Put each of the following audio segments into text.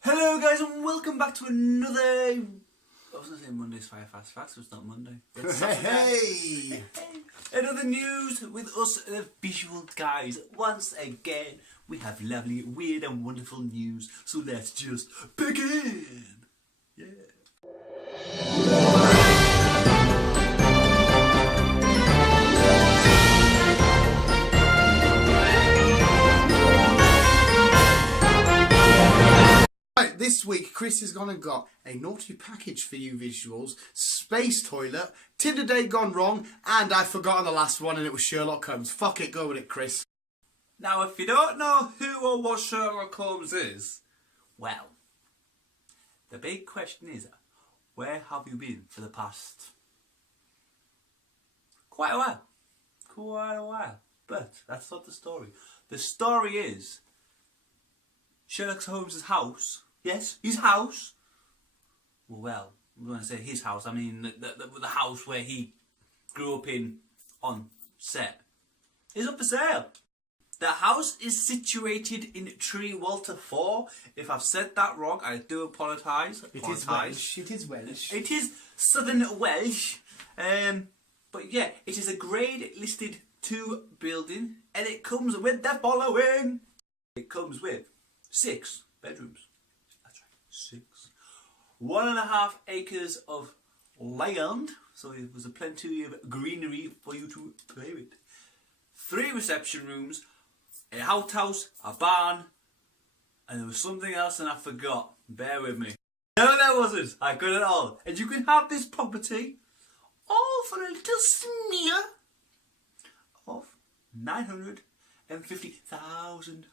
Hello guys and welcome back to another... I was going to say Monday's Fire Fast Facts, so it's not Monday. It's Hey! Another news with us, the visual guys. Once again, we have lovely, weird and wonderful news. So let's just begin! Yeah. Right, this week Chris has gone and got a naughty package for you visuals, space toilet, Tinder date gone wrong, and I've forgotten the last one and it was Sherlock Holmes. Fuck it, go with it, Chris. Now if you don't know who or what Sherlock Holmes is, well, the big question is, where have you been for the past... quite a while. Quite a while. But that's not the story. The story is Sherlock Holmes' house. Yes, his house. Well, I'm going to say his house. I mean the house where he grew up in on set is up for sale. The house is situated in Tree Walter 4. If I've said that wrong, I do apologise. It is Welsh. It is Welsh. It is Southern Welsh. But yeah, it is a grade listed 2 building and it comes with the following. It comes with 6 bedrooms. That's right, 6. 1.5 acres of land. So it was a plenty of greenery for you to play with. 3 reception rooms, a outhouse, a barn, and there was something else and I forgot. Bear with me. No, there wasn't. I got it all. And you can have this property all for a little smear of £950,000.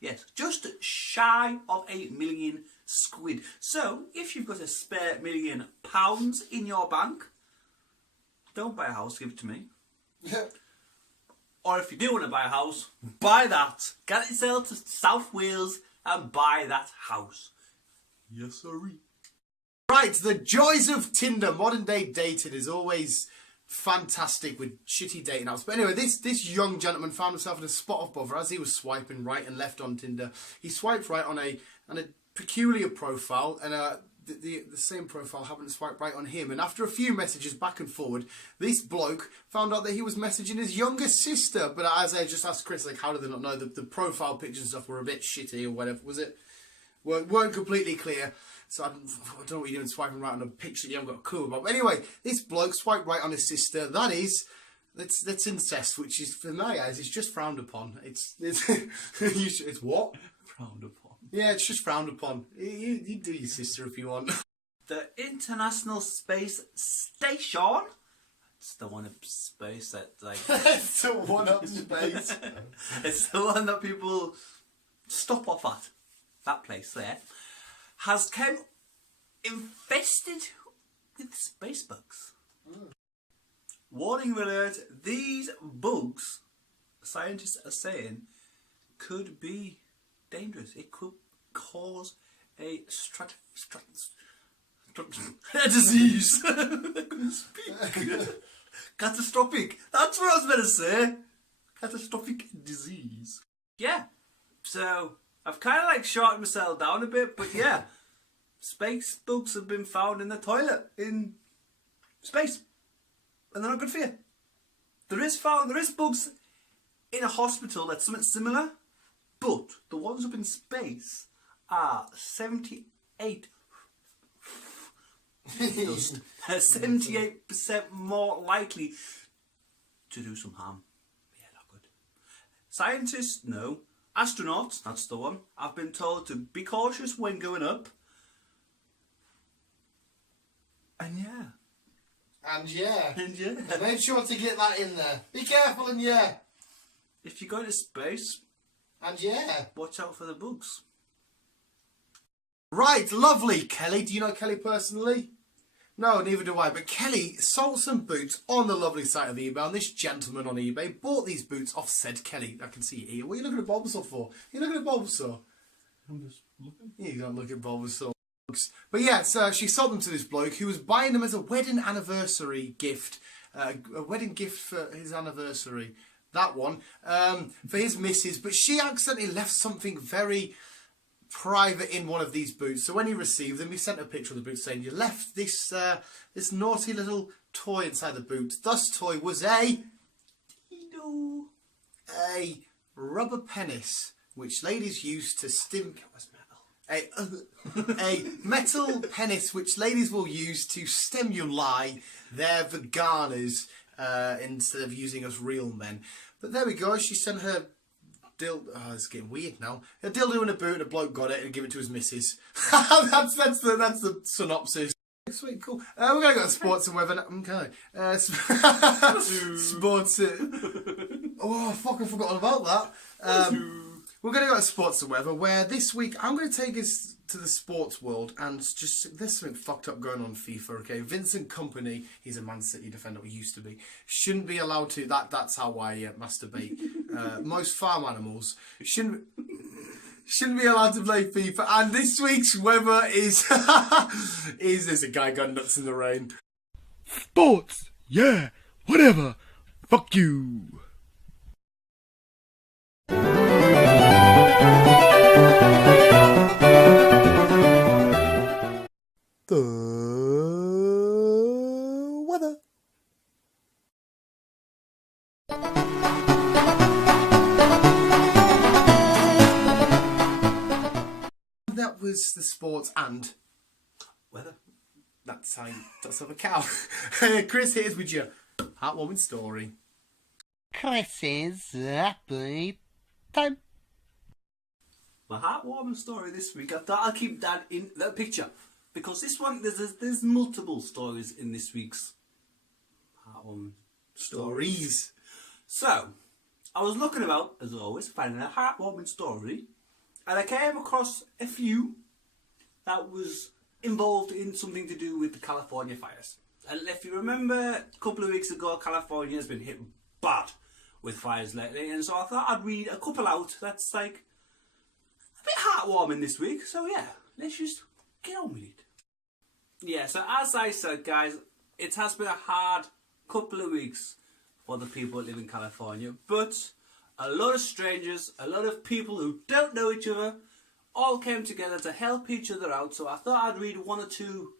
Yes, just shy of £8 million. So, if you've got a spare £1 million in your bank, don't buy a house, give it to me. Or if you do want to buy a house, buy that. Get yourself to South Wales and buy that house. Yes, sirree. Right, the joys of Tinder. Modern day dating is always fantastic with shitty dating apps. But anyway, this young gentleman found himself in a spot of bother as he was swiping right and left on Tinder. He swiped right on a peculiar profile, and the same profile happened to swipe right on him. And after a few messages back and forward, this bloke found out that he was messaging his younger sister. But as I just asked Chris, like, how did they not know? The profile pictures and stuff were a bit shitty or whatever. Was it? Weren't completely clear. So I don't know what you're doing swiping right on a picture that you haven't got a clue about. But anyway, this bloke swiped right on his sister. That's incest, which is, for my eyes, it's just frowned upon. It's what? Frowned upon. Yeah, it's just frowned upon. You do your sister if you want. The International Space Station. It's the one in space that, like... It's the one up space. It's the one that people stop off at. That place there. Has come infested with space bugs. Warning alert, these bugs, scientists are saying, could be dangerous. It could cause a disease. I couldn't speak. Catastrophic. That's what I was going to say. Catastrophic disease. Yeah. So I've kind of like shortened myself down a bit, but yeah, space bugs have been found in the toilet in space, and they're not good for you. There is bugs in a hospital that's something similar, but the ones up in space are 78% more likely to do some harm. Yeah, not good. Scientists know. Astronauts, that's the one, I've been told to be cautious when going up. And yeah. And yeah. And yeah. Make sure to get that in there. Be careful and yeah. If you go to space, and yeah, watch out for the bugs. Right, lovely. Kelly, do you know Kelly personally? No, neither do I. But Kelly sold some boots on the lovely site of eBay. And this gentleman on eBay bought these boots off said Kelly. I can see you here. What are you looking at Bulbasaur for? You're looking at Bulbasaur. I'm just looking. You don't look at Bulbasaur. But yeah, so she sold them to this bloke who was buying them as a wedding anniversary gift. A wedding gift for his anniversary. That one. For his missus. But she accidentally left something very private in one of these boots. So when he received them, he sent a picture of the boot saying, "You left this this naughty little toy inside the boot. Thus toy was a rubber penis, which ladies use to a metal penis which ladies will use to stimulate their vaginas instead of using us real men." But there we go. She sent her dildo. Oh, it's getting weird now. A dildo in a boot, and a bloke got it and gave it to his missus. that's the synopsis. Sweet, cool. We're gonna go to sports and weather. Okay. Sports. Oh fuck! I forgot all about that. We're going to go to sports and weather, where this week I'm going to take us to the sports world, and just there's something fucked up going on in FIFA. Okay, Vincent Kompany, he's a Man City defender, he used to be, shouldn't be allowed to. That's how I masturbate. Most farm animals shouldn't be allowed to play FIFA. And this week's weather is there's a guy got nuts in the rain. Sports, yeah, whatever. Fuck you. The weather. That was the sports and Weather. that's how a cow. Chris, here's with your heartwarming story. Chris's happy time. My heartwarming story this week. I thought I'll keep that in the picture, because this one there's multiple stories in this week's heartwarming Stories. So I was looking about, as always, finding a heartwarming story, and I came across a few that was involved in something to do with the California fires. And if you remember, a couple of weeks ago, California has been hit bad with fires lately, and so I thought I'd read a couple out that's like a bit heartwarming this week. So yeah, let's just get on with it. Yeah, so as I said, guys, it has been a hard couple of weeks for the people that live in California, but a lot of strangers, a lot of people who don't know each other, all came together to help each other out. So I thought I'd read one or two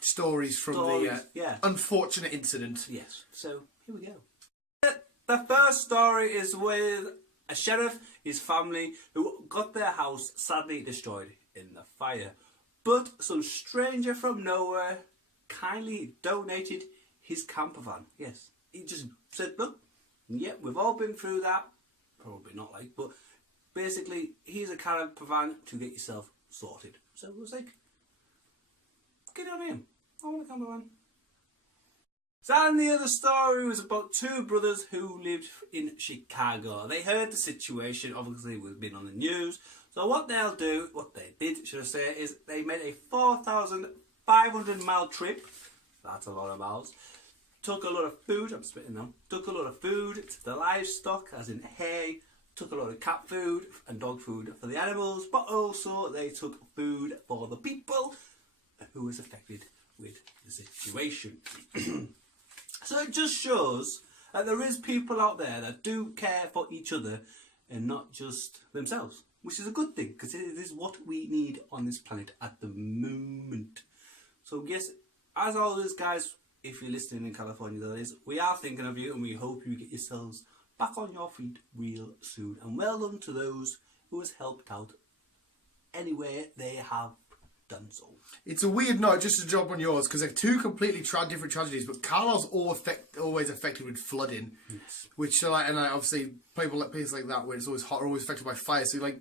Stories from the unfortunate incident. Yes, so here we go. The first story is with a sheriff, his family, who got their house sadly destroyed in the fire. But some stranger from nowhere kindly donated his camper van. Yes, he just said, look, yeah, we've all been through that. Probably not like, but basically, here's a camper van to get yourself sorted. So it was like, get on him. I want a camper van. So and the other story was about two brothers who lived in Chicago. They heard the situation, obviously it was been on the news. So what they did, should I say, is they made a 4,500 mile trip. That's a lot of miles. Took a lot of food, I'm spitting now. Took a lot of food to the livestock, as in hay. Took a lot of cat food and dog food for the animals. But also they took food for the people who was affected with the situation. So it just shows that there is people out there that do care for each other and not just themselves, which is a good thing, because it is what we need on this planet at the moment. So yes, as always, guys, if you're listening in California, that is, we are thinking of you, and we hope you get yourselves back on your feet real soon. And well done to those who has helped out anywhere they have done so. It's a weird note, just to jump on yours, because they're two completely different tragedies, but Carlisle's always affected with flooding, Yes. which obviously places like that where it's always hot are always affected by fire. So like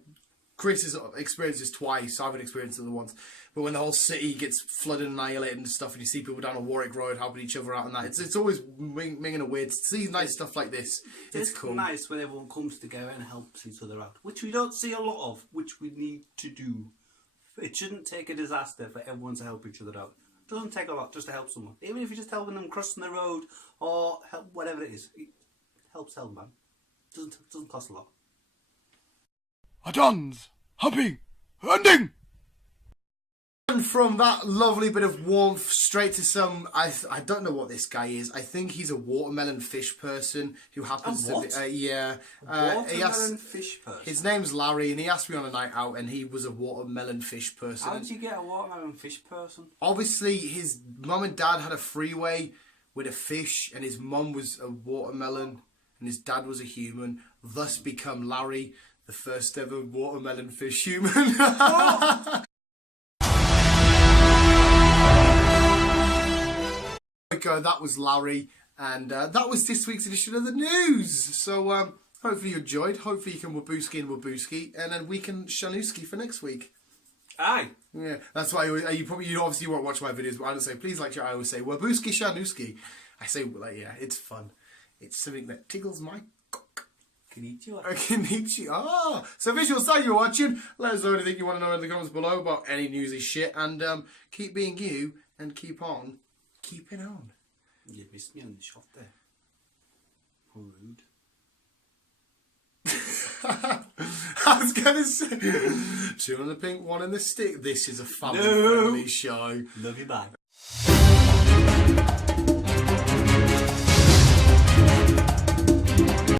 Chris has experienced this twice. I haven't experienced it the once, but when the whole city gets flooded and annihilated and stuff, and you see people down on Warwick Road helping each other out and that, it's always minging a weird. To see nice stuff like this, it's cool. Nice when everyone comes together and helps each other out, which we don't see a lot of, which we need to do. It shouldn't take a disaster for everyone to help each other out. It doesn't take a lot just to help someone. Even if you're just helping them crossing the road or help whatever it is. It helps help, man. It doesn't cost a lot. A dance, hopping, ending. And from that lovely bit of warmth straight to some, I don't know what this guy is. I think he's a watermelon fish person who happens what? to be, yeah. Watermelon fish person. His name's Larry, and he asked me on a night out, and he was a watermelon fish person. How did you get a watermelon fish person? Obviously, his mum and dad had a freeway with a fish, and his mum was a watermelon, and his dad was a human, thus become Larry, the first ever watermelon fish human. That was Larry, and that was this week's edition of the news. So hopefully you enjoyed. Hopefully you can wabooski and wabooski, and then we can shanuski for next week. Aye. Yeah, that's why you obviously won't watch my videos, but I don't say please like. I always say wabooski shanuski. I say like, yeah, it's fun. It's something that tickles my cock. Konnichiwa. Konnichiwa. Ah, so visual side you're watching. Let us know anything you want to know in the comments below about any newsy shit, and keep being you and keep on keeping on. You missed me on the shot there. Rude. I was going to say, two on the pink, one in the stick. This is a family-friendly show. Love you, bye.